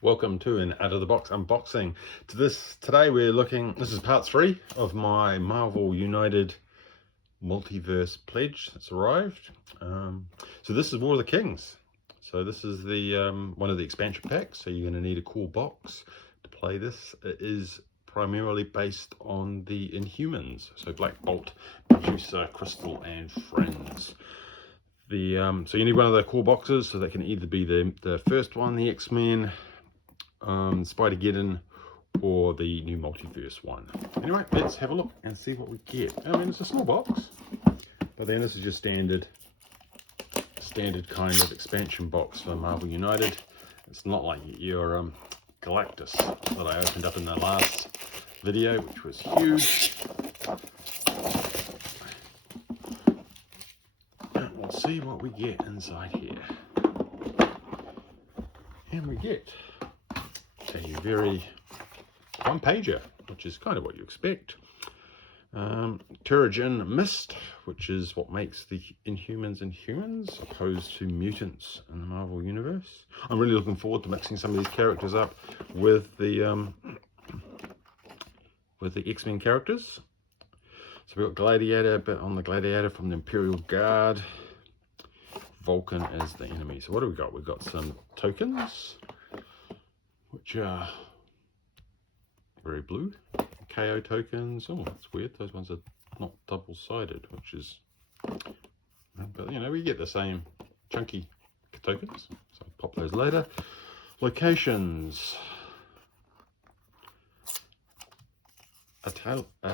Welcome to an out of the box unboxing. Today we're looking, this is part 3 of my Marvel United Multiverse pledge that's arrived. So this is War of the Kings. So this is the one of the expansion packs, so you're going to need a cool box to play this. It is primarily based on the Inhumans, so Black Bolt, Medusa, Crystal and friends. So you need one of the core boxes, so that can either be the first one, the X-Men, Spider-Geddon, or the new Multiverse one. Anyway, let's have a look and see what we get. I mean, it's a small box, but then this is your standard kind of expansion box for Marvel United. It's not like your Galactus that I opened up in the last video, which was huge. We'll see what we get inside here. And we get a very one-pager, which is kind of what you expect. Terrigen Mist, which is what makes the Inhumans Inhumans, opposed to mutants in the Marvel Universe. I'm really looking forward to mixing some of these characters up with the X-Men characters. So we've got Gladiator, a bit on the Gladiator from the Imperial Guard. Vulcan is the enemy. So what do we got? We've got some tokens, which are very blue. KO tokens. Oh, that's weird. Those ones are not double-sided, which is, but you know, we get the same chunky tokens. So I'll pop those later. Locations. Italian.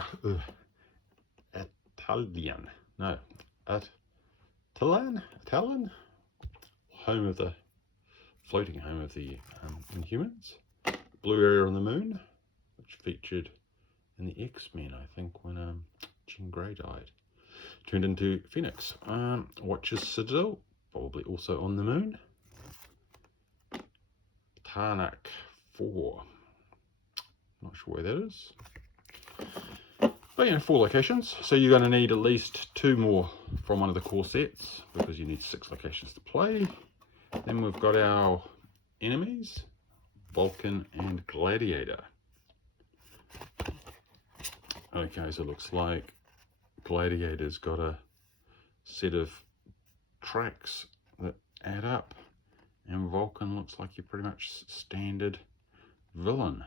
No. Talon? Home of the, floating home of the Inhumans. Blue area on the moon, which featured in the X-Men, I think, when Jean Grey died. Turned into Phoenix. Watcher's Citadel, probably also on the moon. Tarnak 4. Not sure where that is. But yeah, 4 locations. So you're going to need at least 2 more from one of the core sets, because you need 6 locations to play. Then we've got our enemies, Vulcan and Gladiator. Okay, so it looks like Gladiator's got a set of tracks that add up, and Vulcan looks like you're pretty much standard villain.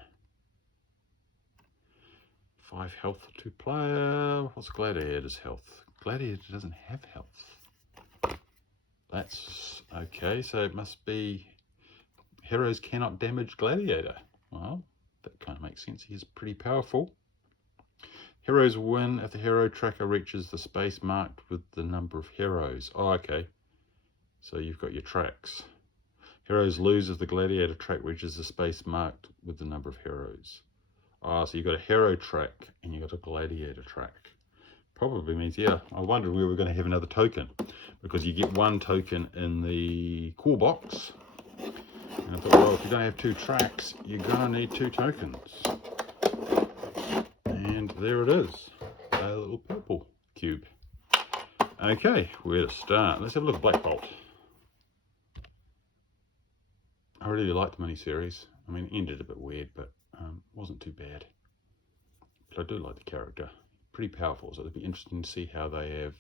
5 health for 2 player. What's Gladiator's health? Gladiator doesn't have health. That's okay, so it must be heroes cannot damage Gladiator. Well, that kind of makes sense. He's pretty powerful. Heroes win if the hero tracker reaches the space marked with the number of heroes. Oh, okay. So you've got your tracks. Heroes lose if the Gladiator track reaches the space marked with the number of heroes. Ah, so you've got a hero track and you've got a Gladiator track. Probably means, yeah, I wondered where we're going to have another token, because you get 1 token in the core box. And I thought, well, if you're going to have 2 tracks, you're going to need 2 tokens. And there it is, a little purple cube. Okay, where to start? Let's have a look at Black Bolt. I really liked the miniseries. I mean, it ended a bit weird, but wasn't too bad. But I do like the character. Pretty powerful, so it'll be interesting to see how they have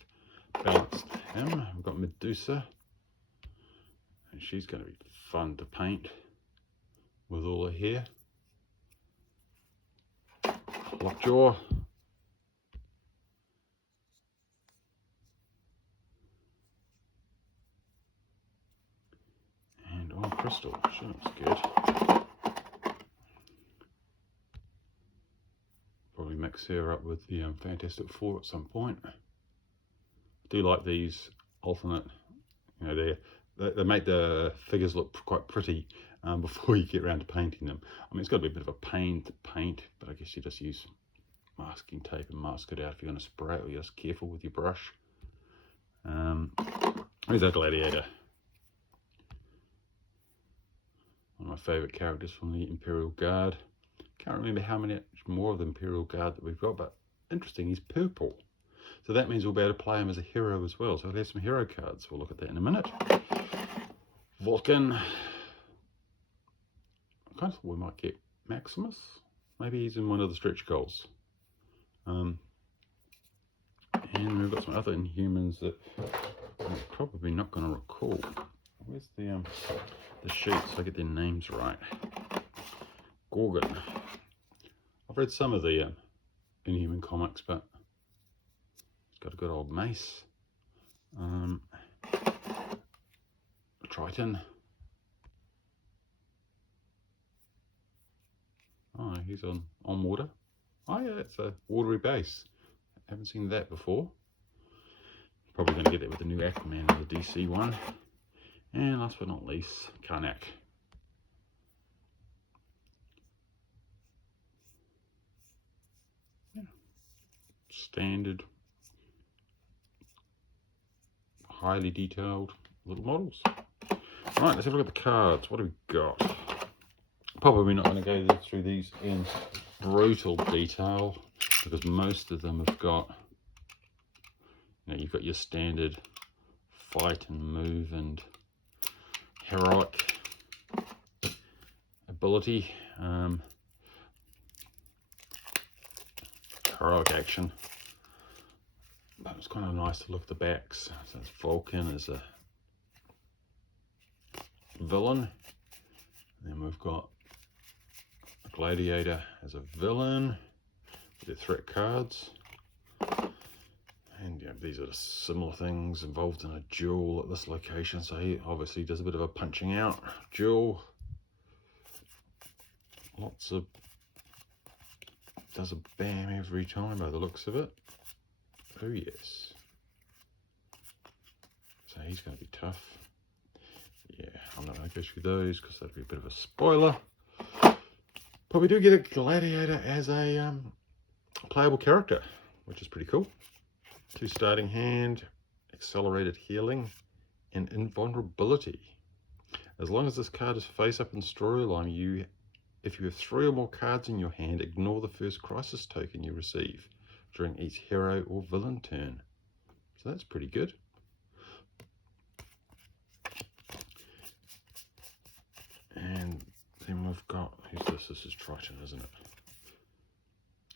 balanced him. We've got Medusa, and she's going to be fun to paint with all her hair. Lockjaw. And on Crystal, she looks good. Probably mix her up with the Fantastic Four at some point. I do like these alternate, you know, they make the figures look quite pretty before you get around to painting them. I mean, it's got to be a bit of a pain to paint, but I guess you just use masking tape and mask it out if you're going to spray it, or you're just careful with your brush. Here's our Gladiator. One of my favourite characters from the Imperial Guard. Can't remember how many more of the Imperial Guard that we've got, but interesting, he's purple. So that means we'll be able to play him as a hero as well. So we'll have some hero cards. We'll look at that in a minute. Vulcan. I kind of thought we might get Maximus. Maybe he's in one of the stretch goals. And we've got some other Inhumans that I'm probably not going to recall. Where's the sheet so I get their names right? Gorgon. I've read some of the Inhuman comics, but it's got a good old mace. Triton. Oh, he's on water. Oh yeah, it's a watery base. Haven't seen that before. Probably going to get that with the new Aquaman and the DC one. And last but not least, Karnak. Yeah. Standard, highly detailed little models. Right, let's have a look at the cards. What do we got? Probably not going to go through these in brutal detail because most of them have got, you know, you've got your standard fight and move and heroic ability, heroic action. But it's kind of nice to look at the backs. So it's Vulcan as a villain, and then we've got a Gladiator as a villain with their threat cards. And yeah, these are the similar things involved in a duel at this location. So he obviously does a bit of a punching out duel. Lots of, does a bam every time by the looks of it. Oh yes. So he's going to be tough. Yeah, I'm not going to go through those because that'd be a bit of a spoiler. But we do get a Gladiator as a playable character, which is pretty cool. 2 starting hand, accelerated healing, and invulnerability. As long as this card is face up in storyline, if you have 3 or more cards in your hand, ignore the first crisis token you receive during each hero or villain turn. So that's pretty good. And then we've got, who's this? This is Triton, isn't it?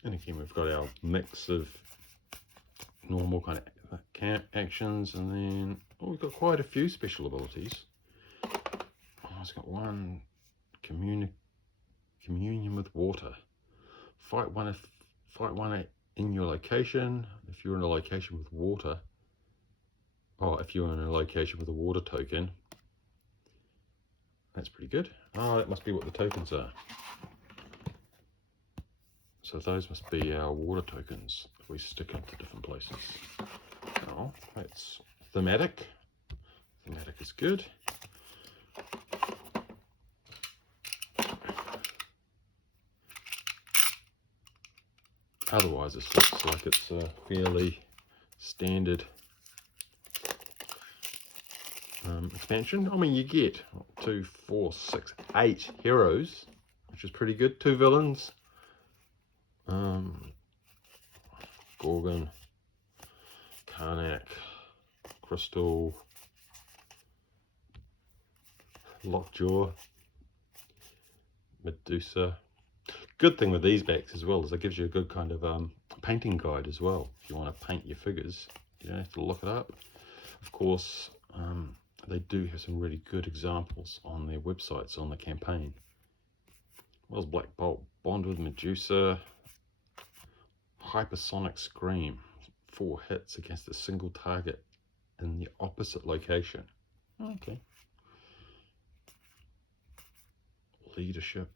And again, we've got our mix of normal kind of camp actions, and then we've got quite a few special abilities. It's got one communion with water. Fight one in your location. If you're in a location with water, if you're in a location with a water token. That's pretty good. Oh, that must be what the tokens are. So those must be our water tokens if we stick them to different places. Oh, that's thematic. Thematic is good. Otherwise, it looks like it's a fairly standard expansion. I mean, you get 2, 4, 6, 8 heroes, which is pretty good. 2 villains. Gorgon, Karnak, Crystal, Lockjaw, Medusa. Good thing with these backs as well is it gives you a good kind of painting guide as well. If you want to paint your figures, you don't have to look it up. Of course, they do have some really good examples on their websites on the campaign. Well, Black Bolt, Bond with Medusa, Hypersonic Scream, 4 hits against a single target in the opposite location. Okay. Leadership.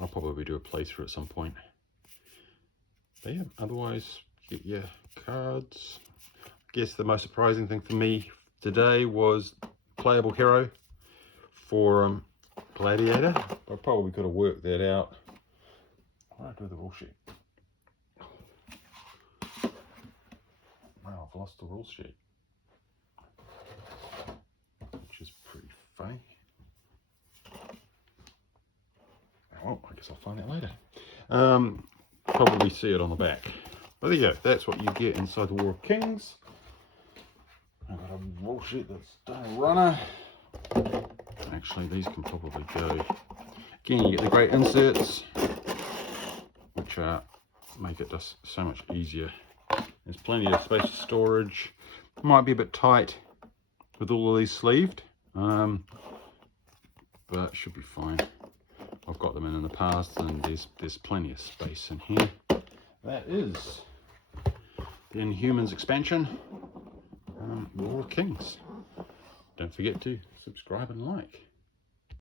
I'll probably do a playthrough at some point. But yeah, otherwise, get your cards. I guess the most surprising thing for me today was playable hero for Gladiator. I probably could have worked that out. Why did I do the rule sheet? Wow, I've lost the rule sheet, which is pretty funny. Well, I guess I'll find out later. Probably see it on the back. But there you go, that's what you get inside the War of Kings. I've got a rule sheet that's done a runner. Actually, these can probably go. Again, you get the great inserts, which make it just so much easier. There's plenty of space for storage. Might be a bit tight with all of these sleeved, but it should be fine. I've got them in the past, and there's plenty of space in here. That is the Inhumans expansion, War of Kings. Don't forget to subscribe and like.